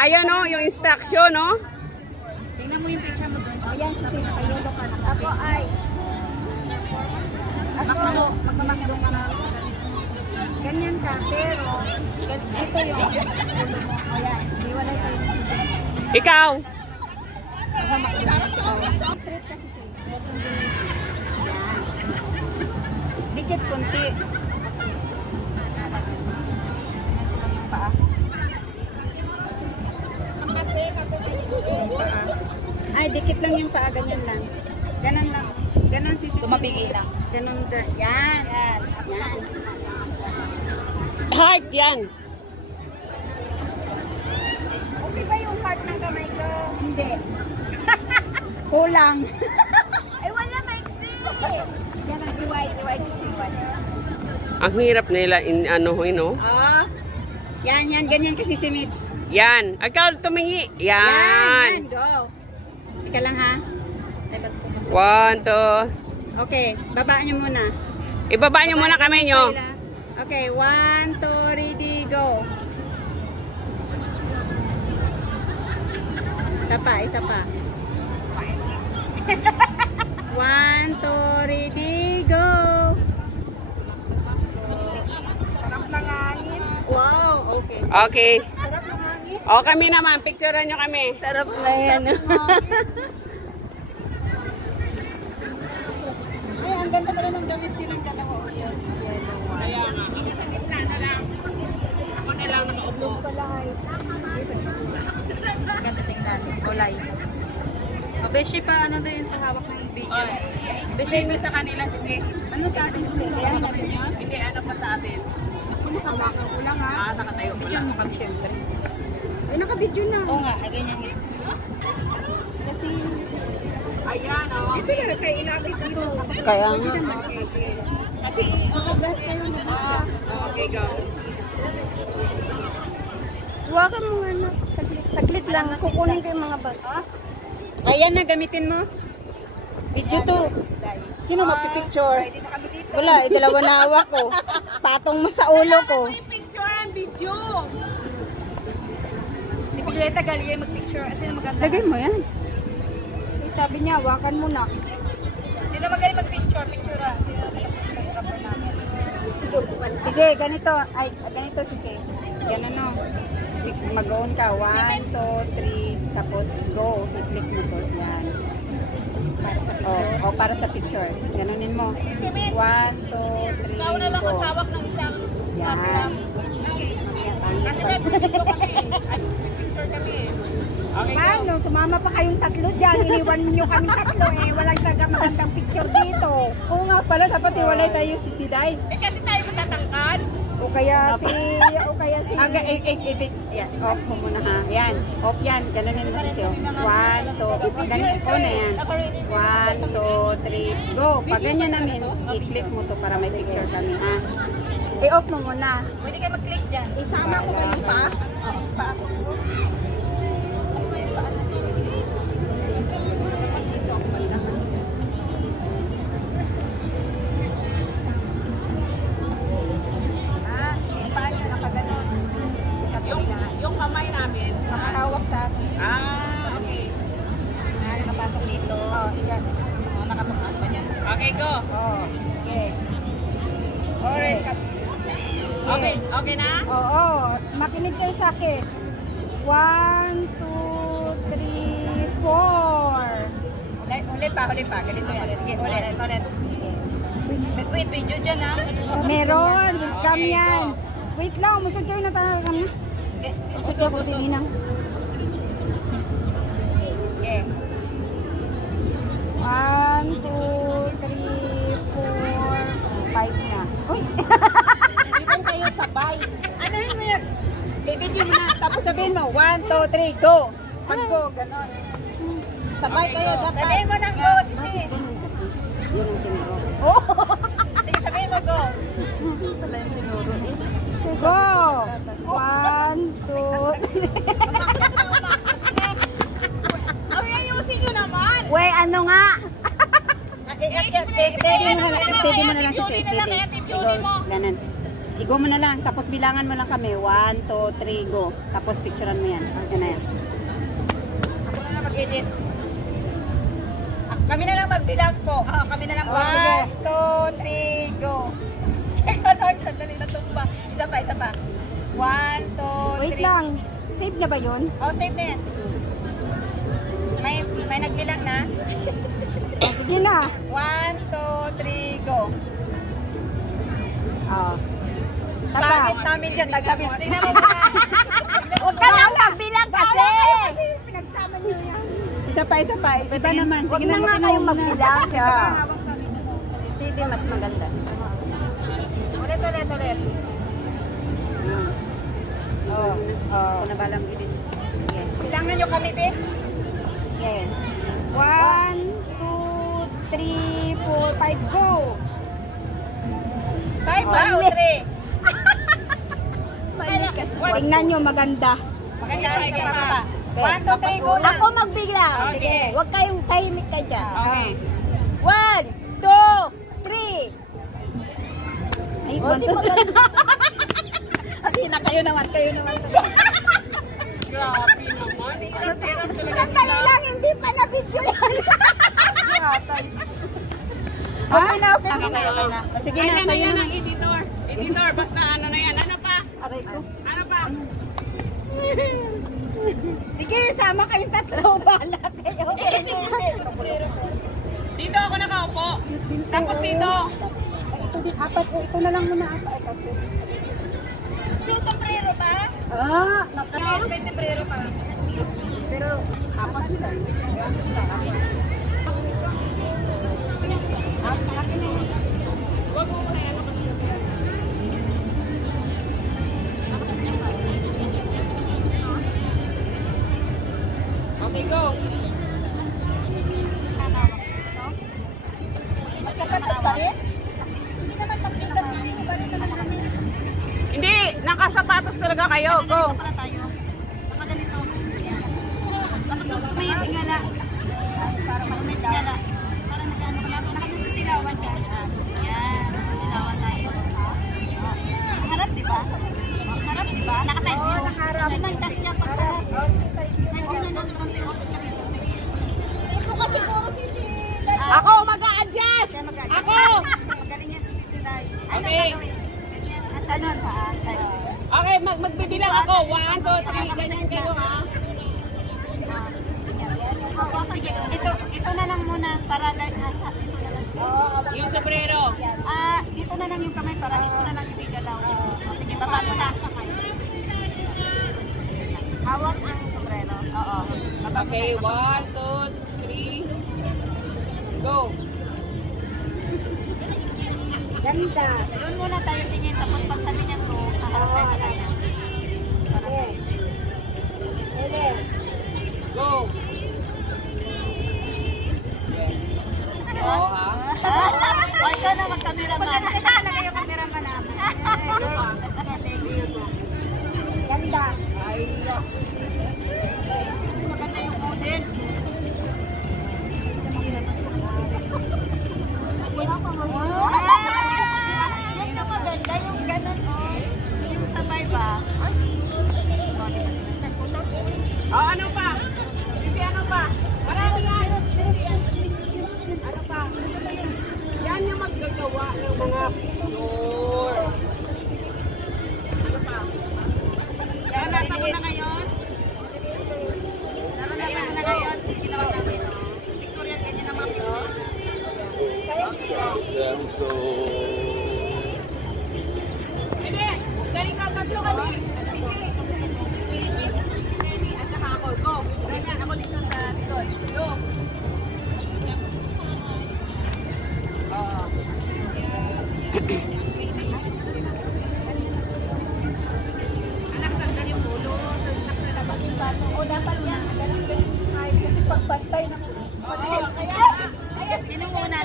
Ayan o, yung instruction, no? Tingnan mo yung picture mo doon. Ayan, nakayelo ka. Ako ay... Magmamakdo ka na. Ganyan ka, pero... Ito yung... Ayan, hiwalay tayo. Ikaw? Magmamakdo ka na sa awas. Dikit kunti. Ay, dikit lang yung paa, ganyan lang. Ganon lang. Ganon sisi. Tumabigi lang. Ganon. Yan. Yan. Yan. Heart yan. Okay ba yung heart ng kamay ko? Hindi. Kulang. Ay, wala maiksi. Yan ang iway. Ang hirap nila anuhin, no? Ah. Yan, ganyan kasi si Mitch. Yan. Ikaw tumingi. Yan. Yan, go. Ika lang ha. 1, 2. Okay, babaan nyo muna. Ibaba nyo muna kamay nyo. Okay, 1, 2, ready, go. Isa pa. 1, 2, ready, go. Sarap ng hangin. Wow, okay. Okay. Sarap ng hangin. O, kami naman. Picturean nyo kami. Sarap na yan. Ay, ang ganda pala ng damit din ng dalawa. Kaya nga. Sa gitna na lang. Ako na lang nakaupo. Ganda tingnan. Kulay. Beshi pa, ano doon yung hawak ng video? Beshi mo sa kanila, sisi. Ano sa atin? Ano natin yun? Hindi, ano pa sa atin? Nakabakan ko lang ha. Nakatayo ko lang. Pag syempre. Ay, naka-video na. Oo nga, ganyan nga. Kasi, Ayan, o. ito na, kaya inabit dito. Kaya nga. Kasi, makagas kayo na. Okay, go. Huwakan mo nga na. Saglit lang. Kukunin ko yung mga bag. Ayan na, gamitin mo. Video to. Sino magpipicture? Wala, dalawa na hawak ko. Patong mo sa ulo ko. Picture and video. Si Pilueta Galia mag-picture. Sino maganda? Lagay mo yan. Sabi niya, hawakan mo na. Sino magaling mag-picture? Picture ah. Sige, ganito. Ay, ganito sige. Yan ano. Mag-on ka. 1, 2, 3. Tapos go. I-click mo to. Yan. Para sa picture. O, para sa picture. Ganunin mo. 1, 2, 3, go. Ikaw na lang maghawak ng isang camera. Kasi may video kami. Picture kami. Okay, go. Ano, sumama pa kayong tatlo dyan. Iniwan nyo kaming tatlo eh. Walang taga magandang picture dito. Oo nga pala, dapat iwalay tayo si Siday. Eh, kasi tayo matatangkad. O kaya si... Yan, off mo muna ha. Yan, off yan. Ganunin mo si Seo. 1, 2, ganito na yan. 1, 2, 3, go. Pag ganyan namin, i-click mo to para may picture kami ha. I-off mo muna. Pwede kayo mag-click dyan. Isama ko kayo pa. Yung kamay namin. Nakahawak sa akin. Okay. Nakapasok dito. Yan. Nakapasok pa niya. Okay, go. Okay. Alright. Okay, okay na? Oo. Makinig kayo sa akin. 1, 2, 3, 4. Ulit pa. Ganito yan. Sige, ulit. Wait, video dyan ha. Meron. Webcam yan. Wait lang. Umusog kayo na talaga kami. Umusog kayo ko tininang. Okay. 1, 2, 3, 4, 5 na. Uy! Dito kayo sabay. Ano yun mo yan? Bibigyan mo na. Tapos sabihin mo, 1, 2, 3, go. Pag go, ganon. Sabay kayo dapat. Sabihin mo ng go, sisi. Yan ang tinuro. Oh! Sige, sabihin mo go. Pala yung tinuro eh. Go! 1, 2, Ay, ayusin nyo naman. Wey, ano nga? Steady mo na lang. Steady mo na lang si Beauty na lang, Steady. beauty mo. Ganon. i-go mo na lang. Tapos bilangan mo lang kami. 1, 2, 3, go. Tapos picturean mo yan. Yan na yan. Ako na lang mag-edit. Kami na lang magbilang po. Kami na lang 1, 2, 3, go. Ganon, sandali na tumba. Isa pa, isa pa. 1, 2, 3. Wait lang. Save na ba yun? Oh, save na yan. May nagbilang na? Sige na. 1, 2, 3, go. Oh. Bakit namin dyan? Nagsabi. Tingnan mo muna. Huwag ka lang magbilang kasi. Kasi pinagsama niyo yan. Isa pa, isa pa. Iba naman. Huwag na nga kayong magbilang. Steady, mas maganda. Ulit. Oh. Kung nabalang edit. Yeah. Bilangan nyo kami, Pin. Yeah. 1, 2, 3, 4, 5, go! 5 ba o 3? Tingnan nyo, maganda. Maganda, sige pa. 1, 2, 3, go lang. Ako magbilang. Sige. Huwag kayong tahimik ka dyan. Okay. 1, 2, 3. Ay, O, di maganda. Ati na, kayo naman. Grabe naman. Hirap talaga Sandali lang, hindi pa na-video yan. Okay na. Sige Ayan na, na yan ang editor. Editor, basta ano na yan. Ano pa? Aray ko. Ano pa? Sige, sama kayong tatlo. Bahala kayo. Dito ako nakaupo. Tapos dito. Apat, ito na lang muna. Apat. So, sombrero pa? May sombrero pa. Pero, apat sila. Huwag mo muna yan. Okay, go. Sapatos pa rin? Hindi naman magpintas kasi pa rin naman kami. Hindi, nakasapatos talaga kayo. Go. Para tayo. Ganito. Tapos may tingala. Para may tingala. Para nagano ka lang. Nakasisigawan ka. Yan. Nasisigawan tayo. Harap, di ba? Harap, di ba? Nakaside view. Nakaharap. Kasi nagtas niya pag harap. Nag-usod na sa konti. Ito kasi siguro sisi. Ako mag-a-adjust. Ako. Magaling yan sa sisilay. Okay. Asanon pa? Okay, magbibilang ako. 1, 2, 3. Ganyan kayo ha. Ito na lang muna para hasa. Ito na lang. Yung sombrero. Dito na lang yung kamay para ito na lang yung bigalaw. Sige, baba mo na. Hawak ang sombrero. Oo. Okay, 1, 2, 3. Go. Ganda. Doon muna tayo tingin. Tapos pag sabi niya go, haharap tayo sa kanya. Go. Oo, ha? O, ikaw na mag-cameraman. Kita talaga yung cameraman namin. Ganda. Maganda yung model. Yan yung maganda, yung ganun, oh. Yung sabay ba? Ano pa? Kasi ano pa? Marami yan. Ano pa? Yan yung maggagawa ng mga picture. Ano pa? Yan, nasa mo na ngayon? Naranasan mo na ngayon? Ginawa namin, oh. Picture yan, ganyan ang mga picture. Hindi. Galing ka, tatlo kami. At saka ako. Go. Ganyan. Ako dito sa dito. Go. Anak, sandal yung ulo. Sandal sa labas yung bato. O, dapat yan. Ganun din. Ay, kasi pagbantay na po. Sino muna?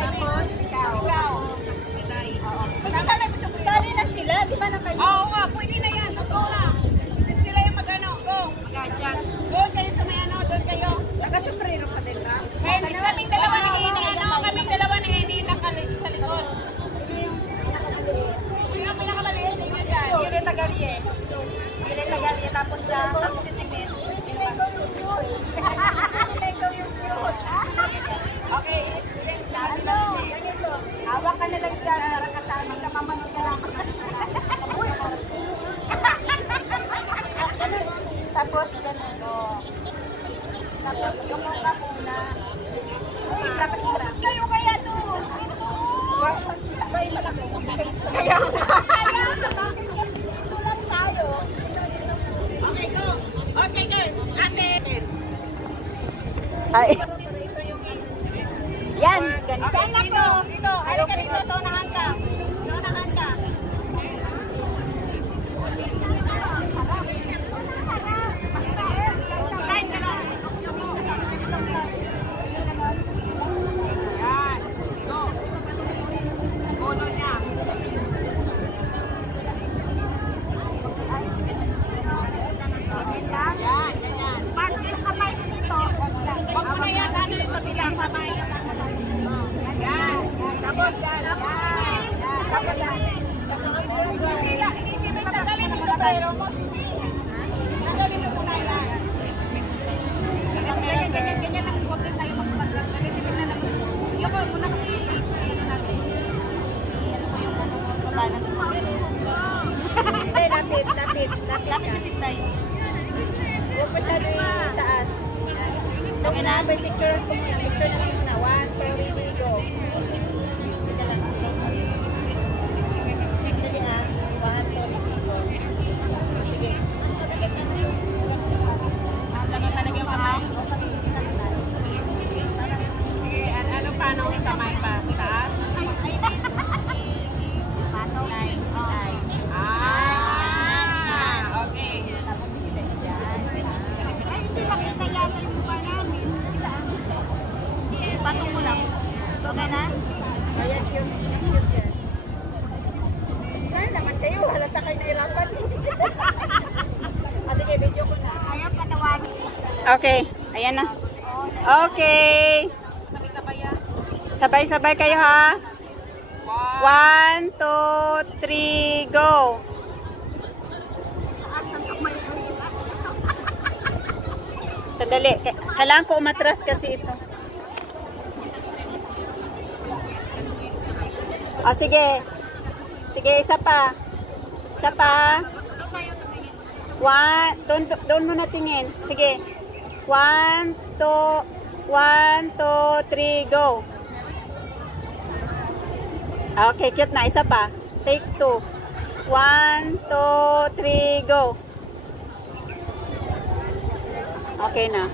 Tapos, ikaw. Nagsisilay. Tatala mo siya. Sali na sila. Di ba na kayo? Oo nga. Pwede na yan. Totoo na. Sila yung mag-ano. Go. Mag-adjust. Doon kayo sa may ano. Doon kayo. Naka-sombrero pa din ka? Kaming dalawa ni Amy. Kaming dalawa ni Amy sa likod. tagalye. Pili tagalye tapos siya, tapos sisimin. Okay, experience sabi lang si. Hawak ka na lang dyan, para kasama ka, mamanong ka lang. Tapos, ganun. Tapos, sumuka muna. Tapos, kayo kaya doon. May malaki. Kaya dito lang tayo. Okay, go. Okay, guys. Ate. Ay. Yan. Saan na to? Dito. Halika dito. Sa unahan ka. Sa unahan ka. Kain ka na. Yan. Go. Bono niya. Yan, yan. Pag yung kamay ko dito, Huwag mo na yan. Ano ito biglang kamay. Yan. Tapos yan. Yan. Tapos yan. Sila. Tagalin mo sa pero mo. Tagalin mo muna yan. ganyan lang. Huwag rin tayo magpatras. Tignan lang. Loko, muna kasi. Ano mo yung balance mo? Hindi, lapit. Lapit kasi style. Huwag masyado yung taas. Okay na? May picture ko muna. Picture na lang muna. 1, 2, 3, go. Sige lang. Dali ah. 1, 2, 3, go. Sige. Ganun talaga yung kamay. Sige, ano paano yung kamay pa? Taas? Pato? Line. Okay. Tapos sisita dyan. Ay, hindi makita yata yung mukha namin. Patong mo lang. Okay na? Ayan, cute. Cute yan. Ay, naman kayo. Halata kayo nahirapan. Sige, video ko na. Ayaw patawagin. Okay. Ayan na. Okay. Sabay-sabay yan. Sabay-sabay kayo ha. 1, 2, 3, go. Sandali. Kailangan ko umatras kasi ito. O, sige. Sige, isa pa. Isa pa. 1, doon mo na tingin. Sige. 1, 2, 3, go. Okay, cute na. Isa pa. Take 2. 1, 2, 3, go. Okay na.